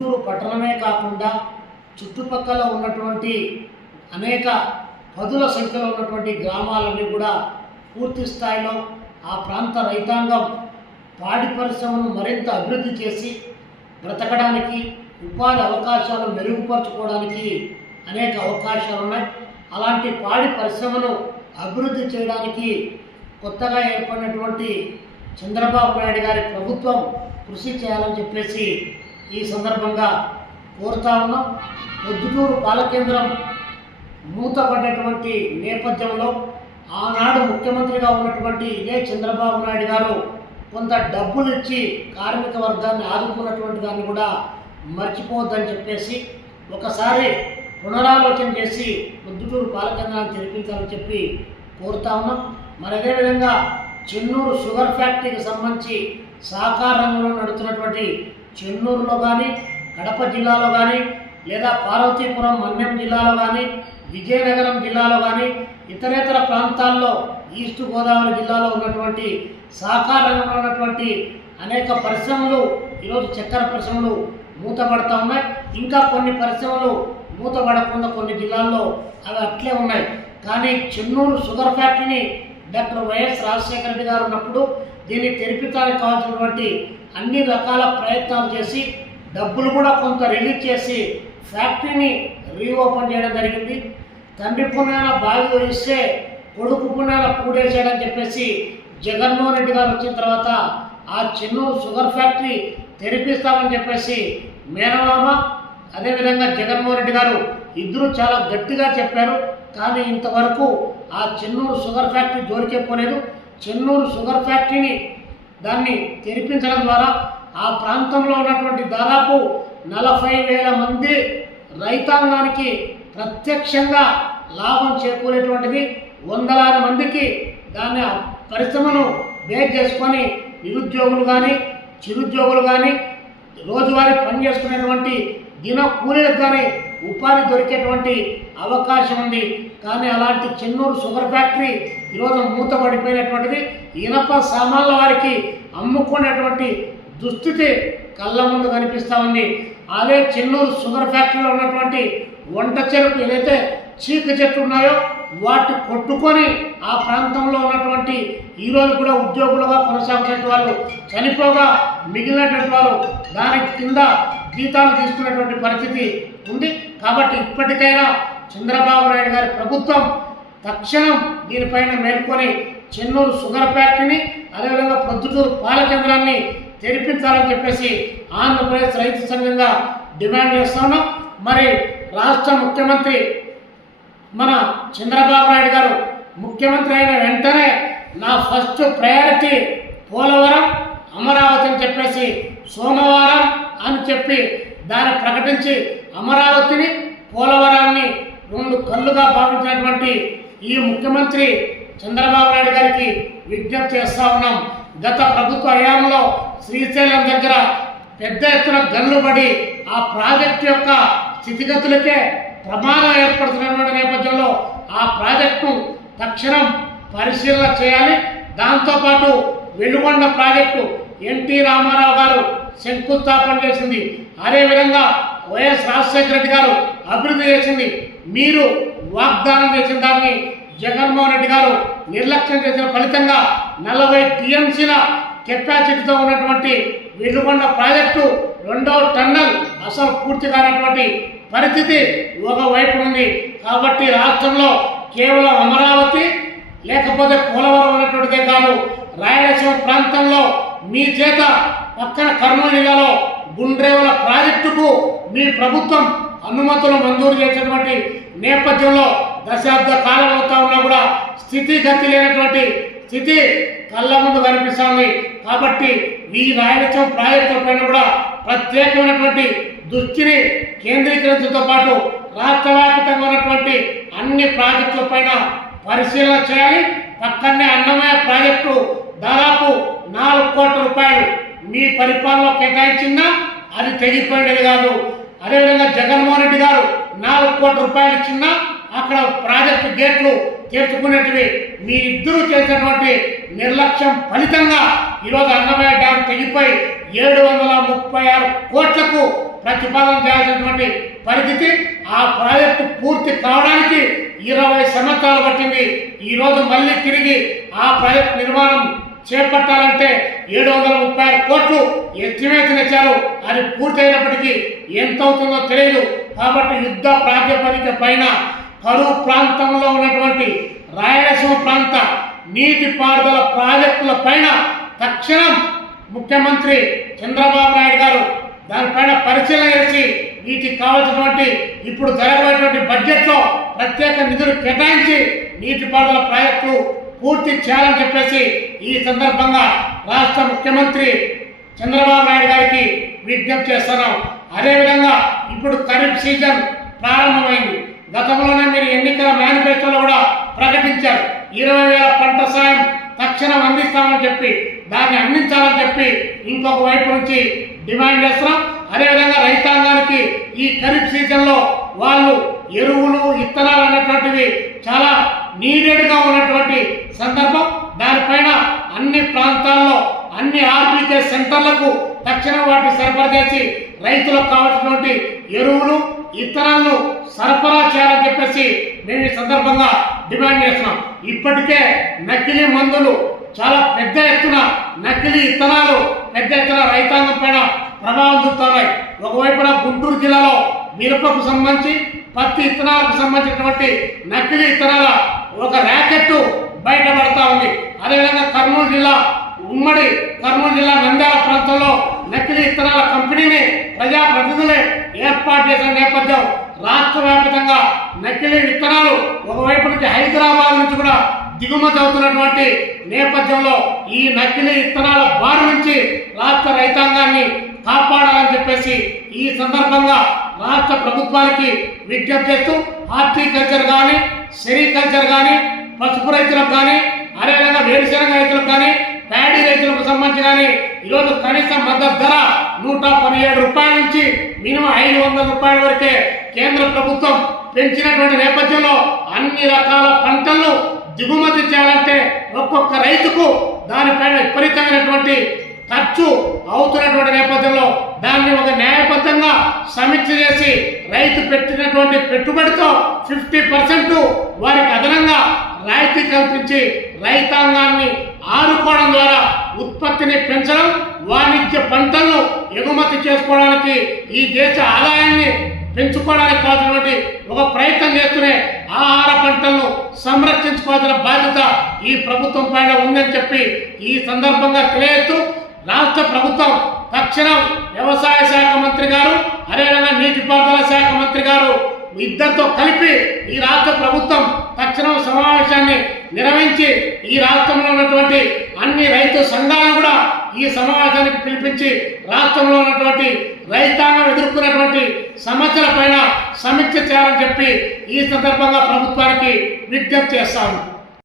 పట్టణమే కాకుండా చుట్టుపక్కల ఉన్నటువంటి అనేక పదుల సంఖ్యలో ఉన్నటువంటి గ్రామాలన్నీ కూడా పూర్తి స్థాయిలో ఆ ప్రాంత రైతాంగం పాడి పరిశ్రమను మరింత అభివృద్ధి చేసి బ్రతకడానికి ఉపాధి అవకాశాలు మెరుగుపరచుకోవడానికి అనేక అవకాశాలు ఉన్నాయి. అలాంటి పాడి పరిశ్రమను అభివృద్ధి చేయడానికి కొత్తగా ఏర్పడినటువంటి చంద్రబాబు నాయుడు గారి ప్రభుత్వం కృషి చేయాలని చెప్పేసి ఈ సందర్భంగా కోరుతా ఉన్నాం. పొద్దుటూరు పాలకేంద్రం మూతపడ్డటువంటి నేపథ్యంలో ఆనాడు ముఖ్యమంత్రిగా ఉన్నటువంటి ఇదే చంద్రబాబు నాయుడు గారు కొంత డబ్బులు ఇచ్చి కార్మిక వర్గాన్ని ఆదుకున్నటువంటి దాన్ని కూడా మర్చిపోవద్దని చెప్పేసి ఒకసారి పునరాలోచన చేసి పొద్దుటూరు పాలకేంద్రాన్ని తెరిపించాలని చెప్పి కోరుతా ఉన్నాం. మరి అదేవిధంగా చెన్నూరు షుగర్ ఫ్యాక్టరీకి సంబంధించి సహకార రంగంలో నడుస్తున్నటువంటి చెన్నూరులో కానీ, కడప జిల్లాలో కానీ, లేదా పార్వతీపురం మన్యం జిల్లాలో కానీ, విజయనగరం జిల్లాలో కానీ, ఇతరేతర ప్రాంతాల్లో ఈస్ట్ గోదావరి జిల్లాలో ఉన్నటువంటి సహకార రంగంలో ఉన్నటువంటి అనేక పరిశ్రమలు ఈరోజు చక్కెర పరిశ్రమలు మూతపడుతూ ఉన్నాయి. ఇంకా కొన్ని పరిశ్రమలు మూతపడకుండా కొన్ని జిల్లాల్లో అవి అట్లే ఉన్నాయి. కానీ చెన్నూరు షుగర్ ఫ్యాక్టరీని డాక్టర్ వైఎస్ రాజశేఖర రెడ్డి గారు ఉన్నప్పుడు దీన్ని తెరిపించడానికి కావాల్సినటువంటి అన్ని రకాల ప్రయత్నాలు చేసి డబ్బులు కూడా కొంత రిలీజ్ చేసి ఫ్యాక్టరీని రీఓపెన్ చేయడం జరిగింది. తండ్రి పుణ్యాన బావి ఇస్తే కొడుకు పుణ్యాన పూడేసాడని చెప్పేసి జగన్మోహన్ రెడ్డి గారు వచ్చిన తర్వాత ఆ చెన్నూరు షుగర్ ఫ్యాక్టరీ తెరిపిస్తామని చెప్పేసి మేనమామ అదేవిధంగా జగన్మోహన్ రెడ్డి గారు ఇద్దరు చాలా గట్టిగా చెప్పారు. కానీ ఇంతవరకు ఆ చెన్నూరు షుగర్ ఫ్యాక్టరీ జోలికే పోలేదు. చెన్నూరు షుగర్ ఫ్యాక్టరీని దాన్ని తెరిపించడం ద్వారా ఆ ప్రాంతంలో ఉన్నటువంటి దాదాపు 40,000 మంది రైతాంగానికి ప్రత్యక్షంగా లాభం చేకూరేటువంటిది. వందలాది మందికి దాన్ని పరిశ్రమను బేస్ చేసుకొని నిరుద్యోగులు కానీ, చిరుద్యోగులు కానీ, రోజువారీ పని చేసుకునేటువంటి దిన కూలీలకు కానీ ఉపాధి దొరికేటువంటి అవకాశం ఉంది. కానీ అలాంటి చెన్నూరు షుగర్ ఫ్యాక్టరీ ఈరోజు మూతపడిపోయినటువంటిది. ఇనప సామాన్ల వారికి అమ్ముకునేటువంటి దుస్థితి కళ్ళ ముందు కనిపిస్తూ ఉంది. అదే చెన్నూరు షుగర్ ఫ్యాక్టరీలో ఉన్నటువంటి వంట చెరుకు ఏదైతే చీక చెట్లు ఉన్నాయో వాటి కొట్టుకొని ఆ ప్రాంతంలో ఉన్నటువంటి ఈరోజు కూడా ఉద్యోగులుగా కొనసాగుతున్న వాళ్ళు చనిపోగా మిగిలినటువంటి వాళ్ళు దానికి కింద జీతాలు తీసుకునేటువంటి పరిస్థితి ఉంది. కాబట్టి ఇప్పటికైనా చంద్రబాబు నాయుడు గారి ప్రభుత్వం తక్షణం దీనిపైన మేల్కొని చెన్నూరు షుగర్ ఫ్యాక్టరీని అదేవిధంగా పొద్దుటూరు పాలకేంద్రాన్ని తెరిపించాలని చెప్పేసి ఆంధ్రప్రదేశ్ రైతు సంఘంగా డిమాండ్ చేస్తున్నాం. మరి రాష్ట్ర ముఖ్యమంత్రి మన చంద్రబాబు నాయుడు గారు ముఖ్యమంత్రి అయిన వెంటనే నా ఫస్ట్ ప్రయారిటీ పోలవరం అమరావతి అని చెప్పేసి సోమవారం అని చెప్పి దాన్ని ప్రకటించి అమరావతిని పోలవరాన్ని రెండు కళ్ళుగా భావించినటువంటి ఈ ముఖ్యమంత్రి చంద్రబాబు నాయుడు గారికి విజ్ఞప్తి చేస్తూ ఉన్నాం. గత ప్రభుత్వ హయాంలో శ్రీశైలం దగ్గర పెద్ద ఎత్తున గన్లు పడి ఆ ప్రాజెక్టు యొక్క స్థితిగతులకే ప్రమాదం ఏర్పడుతున్నటువంటి నేపథ్యంలో ఆ ప్రాజెక్టును తక్షణం పరిశీలన చేయాలి. దాంతోపాటు వెలుగొండ ప్రాజెక్టు ఎన్టీ రామారావు గారు శంకుస్థాపన చేసింది. అదేవిధంగా వైఎస్ రాజశేఖర రెడ్డి గారు అభివృద్ధి చేసింది. మీరు వాగ్దానం చేసిన దాన్ని జగన్మోహన్ రెడ్డి గారు నిర్లక్ష్యం చేసిన ఫలితంగా 40 టీఎంసీల కెపాసిటీతో ఉన్నటువంటి వెలుగొండ ప్రాజెక్టు రెండవ టన్నల్ అసలు పూర్తి కానటువంటి పరిస్థితి ఒకవైపు ఉంది. కాబట్టి రాష్ట్రంలో కేవలం అమరావతి లేకపోతే పోలవరం ఉన్నటువంటిదే కాదు, రాయలసీమ ప్రాంతంలో మీ చేత పక్కన కర్నూలు జిల్లాలో గుండ్రేవుల ప్రాజెక్టుకు మీ ప్రభుత్వం అనుమతులు మంజూరు చేసినటువంటి నేపథ్యంలో దశాబ్ద కాలం అవుతా ఉన్నా కూడా స్థితిగతి లేనటువంటి స్థితి కళ్ళ ముందు కనిపిస్తూ ఉంది. కాబట్టి ఈ రాయలసీమ ప్రాజెక్టుల పైన కూడా ప్రత్యేకమైనటువంటి దృష్టిని కేంద్రీకరించడంతో పాటు రాష్ట్ర వ్యాప్తంగా ఉన్నటువంటి అన్ని ప్రాజెక్టుల పైన పరిశీలన చేయాలి. పక్కనే అన్నమయ్య ప్రాజెక్టు దాదాపు 4 కోట్ల రూపాయలు మీ పరిపాలనలో కేటాయించినా అది తెగిపోయేది కాదు. అదేవిధంగా జగన్మోహన్ రెడ్డి గారు 4 కోట్ల రూపాయలు ఇచ్చినా అక్కడ ప్రాజెక్టు గేట్లు తెరుచుకునేటివి. మీ ఇద్దరు చేసినటువంటి నిర్లక్ష్యం ఫలితంగా ఈరోజు అన్నమయ్య డ్యాం తెగిపోయి 736 కోట్లకు ప్రతిపాదన చేయాల్సినటువంటి పరిస్థితి. ఆ ప్రాజెక్టు పూర్తి కావడానికి 20 సంవత్సరాలు పట్టింది. ఈరోజు మళ్ళీ తిరిగి ఆ ప్రాజెక్టు నిర్మాణం చేపట్టాలంటే 736 కోట్లు ఎస్టిమేషన్ ఇచ్చారు. అది పూర్తయినప్పటికీ ఎంత అవుతుందో తెలియదు. కాబట్టి యుద్ధ ప్రాతిపదిక పైన కరువు ప్రాంతంలో ఉన్నటువంటి రాయలసీమ ప్రాంత నీటిపారుదల ప్రాజెక్టుల పైన తక్షణం ముఖ్యమంత్రి చంద్రబాబు నాయుడు గారు దానిపైన పరిశీలన చేసి వీటికి కావాల్సినటువంటి ఇప్పుడు జరగబోయేటువంటి బడ్జెట్లో ప్రత్యేక నిధులు కేటాయించి నీటిపారుదల ప్రాజెక్టులు పూర్తి చేయాలని చెప్పేసి ఈ సందర్భంగా రాష్ట్ర ముఖ్యమంత్రి చంద్రబాబు నాయుడు గారికి విజ్ఞప్తి చేస్తున్నాం. అదేవిధంగా ఇప్పుడు ఖరీఫ్ సీజన్ ప్రారంభమైంది. గతంలోనే మీరు ఎన్నికల మేనిఫెస్టోలో కూడా ప్రకటించారు 20,000 పంట సాయం తక్షణం అందిస్తామని చెప్పి దాన్ని అందించాలని చెప్పి ఇంకొక వైపు నుంచి డిమాండ్ చేస్తున్నాం. అదేవిధంగా రైతాంగానికి ఈ ఖరీఫ్ సీజన్లో వాళ్ళు ఎరువులు విత్తనాలు అనేటువంటివి చాలా నీడెడ్గా ఉన్నటువంటి సందర్భం. దానిపైన అన్ని ప్రాంతాల్లో అన్ని ఆర్బీకే సెంటర్లకు తక్షణం వాటిని సరఫరా చేసి రైతులకు కావాల్సినటువంటి ఎరువులు విత్తనాలను సరఫరా చేయాలని చెప్పేసి మేము ఈ సందర్భంగా డిమాండ్ చేస్తున్నాం. ఇప్పటికే నకిలీ మందులు చాలా పెద్ద ఎత్తున, నకిలీ విత్తనాలు పెద్ద ఎత్తున రైతాంగం పైన ప్రభావం చూపుతున్నాయి. ఒకవైపున గుంటూరు జిల్లాలో మిరపకు సంబంధించి పత్తి విత్తనాలకు సంబంధించినటువంటి నకిలీ విత్తనాల ఒక ర్యాకెట్ బయటపడతా ఉంది. అదేవిధంగా కర్నూలు జిల్లా ఉమ్మడి కర్నూలు జిల్లా నంద్యాల ప్రాంతంలో నకిలీ విత్తనాల కంపెనీని ప్రజాప్రతినిధులే ఏర్పాటు చేసిన నేపథ్యం రాష్ట్ర వ్యాప్తంగా నకిలీ విత్తనాలు ఒకవైపు నుంచి హైదరాబాద్ నుంచి కూడా దిగుమతి అవుతున్నటువంటి నేపథ్యంలో ఈ నకిలీ విత్తనాల బారి నుంచి రాష్ట్ర రైతాంగాన్ని కాపాడాలని చెప్పేసి ఈ సందర్భంగా రాష్ట్ర ప్రభుత్వానికి విజ్ఞప్తి చేస్తూ హార్టికల్చర్ కానీ, సెరికల్చర్ కానీ, పసుపు రైతులకు కానీ, అదేవిధంగా వేరుశెనగ రైతులకు కానీ, ప్యాడీ రైతులకు సంబంధించి కానీ ఈరోజు కనీస మద్దతు ధర 117 రూపాయల నుంచి మినిమం 500 రూపాయల వరకే కేంద్ర ప్రభుత్వం పెంచినటువంటి నేపథ్యంలో అన్ని రకాల పంటలను దిగుమతి చేయాలంటే ఒక్కొక్క రైతుకు దానిపైన విపరీతమైనటువంటి ఖర్చు అవుతున్నటువంటి నేపథ్యంలో దాన్ని ఒక న్యాయబద్ధంగా సమీక్ష చేసి రైతు పెట్టినటువంటి పెట్టుబడితో 50% వారికి అదనంగా రాయితీ కల్పించి రైతాంగాన్ని ఆదుకోవడం ద్వారా ఉత్పత్తిని పెంచడం, వాణిజ్య పంటలను ఎగుమతి చేసుకోవడానికి, ఈ దేశ ఆదాయాన్ని పెంచుకోవడానికి కావాల్సినటువంటి ఒక ప్రయత్నం చేస్తూనే ఆహార పంటలను సంరక్షించుకోవాల్సిన బాధ్యత ఈ ప్రభుత్వం పైన ఉందని చెప్పి ఈ సందర్భంగా తెలియజేస్తూ రాష్ట్ర ప్రభుత్వం తక్షణం వ్యవసాయ శాఖ మంత్రి గారు, అదేవిధంగా నీటిపారుదల శాఖ మంత్రి గారు ఇద్దరితో కలిపి ఈ రాష్ట్ర ప్రభుత్వం తక్షణం సమావేశాన్ని నిర్వహించి ఈ రాష్ట్రంలో ఉన్నటువంటి అన్ని రైతు సంఘాలను కూడా ఈ సమావేశానికి పిలిపించి రాష్ట్రంలో ఉన్నటువంటి రైతాంగం ఎదుర్కొన్నటువంటి సమస్యల పైన సమీక్ష చేయాలని చెప్పి ఈ సందర్భంగా ప్రభుత్వానికి విజ్ఞప్తి చేస్తాము.